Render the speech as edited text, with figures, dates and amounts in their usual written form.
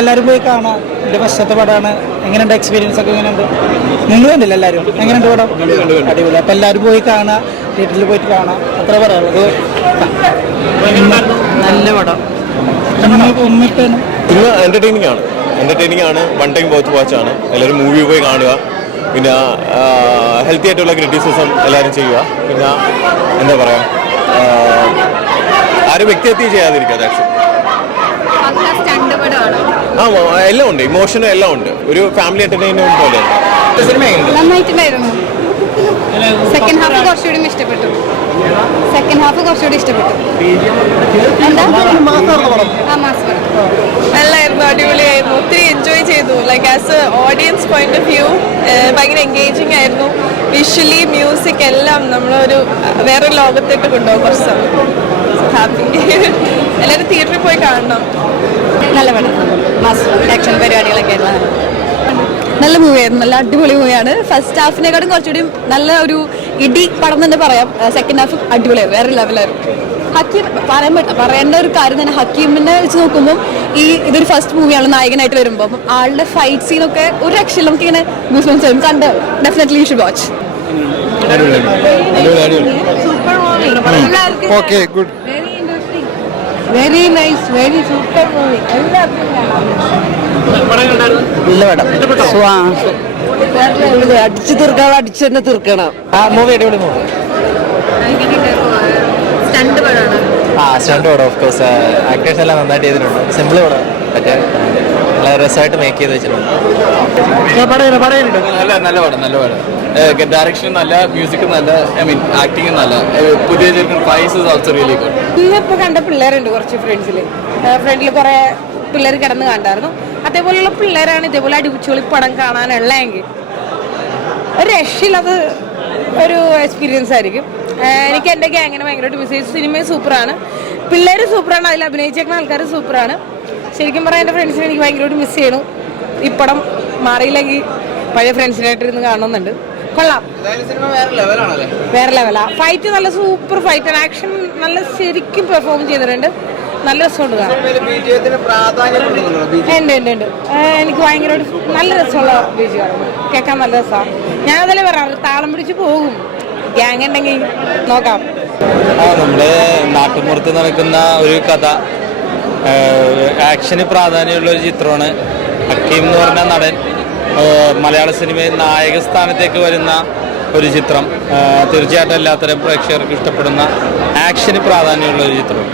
എല്ലാവരും പോയി കാണാം. എൻ്റെ ഫസ്റ്റത്തെ പടമാണ്. എങ്ങനെയുണ്ട് എക്സ്പീരിയൻസ് ഒക്കെ? എങ്ങനെയുണ്ട്? നിങ്ങൾ കണ്ടില്ല എല്ലാവരും? എങ്ങനെയുണ്ട് പടം? അടിപൊളി. അപ്പം എല്ലാവരും പോയി കാണാം, വീട്ടിൽ പോയിട്ട് കാണാം. അത്ര പറയാനുള്ളത്. നല്ല പടം. ഉമ്മിപ്പേനും സിനിമ എൻ്റർടൈനിങ് ആണ്. വൺ ടൈം വാച്ച് ആണ്. എല്ലാവരും മൂവി പോയി കാണുക. പിന്നെ ഹെൽത്തി ആയിട്ടുള്ള ക്രിറ്റിസിസം എല്ലാവരും ചെയ്യുക. പിന്നെ എന്താ പറയുക, ആരും വ്യക്തിഹത്യ ചെയ്യാതിരിക്കുക. എല്ലാം ഉണ്ട്, ഇമോഷനും എല്ലാം ഉണ്ട്. ഒരു ഫാമിലി എന്റർടൈൻമെന്റ് പോലെ നന്നായിട്ടുണ്ടായിരുന്നു. സെക്കൻഡ് ഹാഫ് കുറച്ചുകൂടി ഇഷ്ടപ്പെട്ടു. നല്ലായിരുന്നു, അടിപൊളിയായിരുന്നു. ഒത്തിരി എൻജോയ് ചെയ്തു. Like as A audience point of view ഭയങ്കര എൻഗേജിങ് ആയിരുന്നു. വിഷ്വലി മ്യൂസിക് എല്ലാം നമ്മളൊരു വേറൊരു ലോകത്തേക്ക് കൊണ്ടുപോകും. കുറച്ച് ഹാപ്പി. എല്ലാവരും തിയേറ്ററിൽ പോയി കാണണം. നല്ല പടം, മാസ് ആക്ഷൻ പരിപാടികളൊക്കെ ആയിരുന്നു. നല്ല മൂവിയായിരുന്നു, നല്ല അടിപൊളി മൂവിയാണ്. ഫസ്റ്റ് ഹാഫിനെക്കാളും കുറച്ചുകൂടി നല്ല ഒരു ഇടി പടം തന്നെ പറയാം. സെക്കൻഡ് ഹാഫ് അടിപൊളിയായിരുന്നു, വേറെ ലെവലായിരുന്നു. ഹക്കീം പറയേണ്ട ഒരു കാര്യം തന്നെ. ഹക്കീമിനെ വെച്ച് നോക്കുമ്പോൾ ഇതൊരു ഫസ്റ്റ് മൂവിയാണ് നായകനായിട്ട് വരുമ്പോൾ. അപ്പം ആളുടെ ഫൈറ്റ് സീനൊക്കെ ഒരു രക്ഷയിൽ നമുക്കിങ്ങനെ ഗൂസ്ബംസ് വരും. കണ്ട് definitely you should watch. Super movie, okay, good, very nice, very super movie. എല്ലാവർക്കും നല്ല പടം. അടിച്ചു തീർക്കണം, അടിച്ചു തന്നെ തീർക്കണം. ആ മൂവി അടിപൊളി മൂവി. സ്റ്റണ്ട് പടമാണ്. സ്റ്റണ്ട് പടം. ഓഫ് കോഴ്സ് ആക്ടേഴ്സ് എല്ലാം നന്നായിട്ട് ചെയ്തിട്ടുണ്ട്. സിമ്പിൾ പടം, മറ്റേ നല്ല രസമായിട്ട് മേക്ക് ചെയ്ത് വെച്ചിട്ടുണ്ട്. നല്ല പടം. ഡയറക്ഷൻ നല്ല, മ്യൂസിക് നല്ല, ഐ മീൻ ആക്ടിങ് നല്ല. പുതിയ ഫൈസ് ഓൾസോ റിയലി ഗുഡ്. ഇന്നിപ്പോൾ കണ്ട പിള്ളേരുണ്ട് കുറച്ച് ഫ്രണ്ടിൽ കുറേ പിള്ളേർ കിടന്ന് കണ്ടായിരുന്നു. അതേപോലെയുള്ള പിള്ളേരാണ് ഇതേപോലെ അടിപൊളി പടം കാണാനുള്ളതെങ്കിൽ ഒരു രക്ഷയിലത് ഒരു എക്സ്പീരിയൻസ് ആയിരിക്കും. എനിക്ക് എൻ്റെ ഗ്യാങ്ങിനെ ഭയങ്കരമായിട്ട് മിസ് ചെയ്തു. സിനിമയും സൂപ്പറാണ്, പിള്ളേർ സൂപ്പറാണ്, അതിൽ അഭിനയിച്ചേക്കുന്ന ആൾക്കാർ സൂപ്പറാണ്. ശരിക്കും പറഞ്ഞാൽ എൻ്റെ ഫ്രണ്ട്സിനെ എനിക്ക് ഭയങ്കരമായിട്ട് മിസ് ചെയ്യണം. ഈ പടം മാറിയില്ലെങ്കിൽ പഴയ ഫ്രണ്ട്സിനായിട്ട് ഇരുന്ന് കാണുന്നുണ്ട്. കൊള്ളാം, വേറെ ലെവലാ. ഫൈറ്റ് നല്ല സൂപ്പർ ഫൈറ്റ്, ആക്ഷൻ നല്ല ശരിക്കും പെർഫോം ചെയ്തിട്ടുണ്ട്. നല്ല രസമുണ്ട് കാണാൻ. ഉണ്ട്. എനിക്ക് ഭയങ്കരമായിട്ട് നല്ല രസമുള്ള ബീജുകളാണ്. കേൾക്കാൻ നല്ല രസമാണ്. ഞാനതല്ലേ പറയാം, താളം പിടിച്ച് പോകും. ഗ്യാങ് ഉണ്ടെങ്കിൽ നോക്കാം. നമ്മുടെ നാട്ടുമ്പുറത്ത് നടക്കുന്ന ഒരു കഥ, ആക്ഷന് പ്രാധാന്യമുള്ള ഒരു ചിത്രമാണ്. ഹക്കീം എന്ന് പറഞ്ഞ നടൻ മലയാള സിനിമയിൽ നായക സ്ഥാനത്തേക്ക് വരുന്ന ഒരു ചിത്രം. തീർച്ചയായിട്ടും എല്ലാത്തരം പ്രേക്ഷകർക്ക് ഇഷ്ടപ്പെടുന്ന ആക്ഷന് പ്രാധാന്യമുള്ള ഒരു ചിത്രം.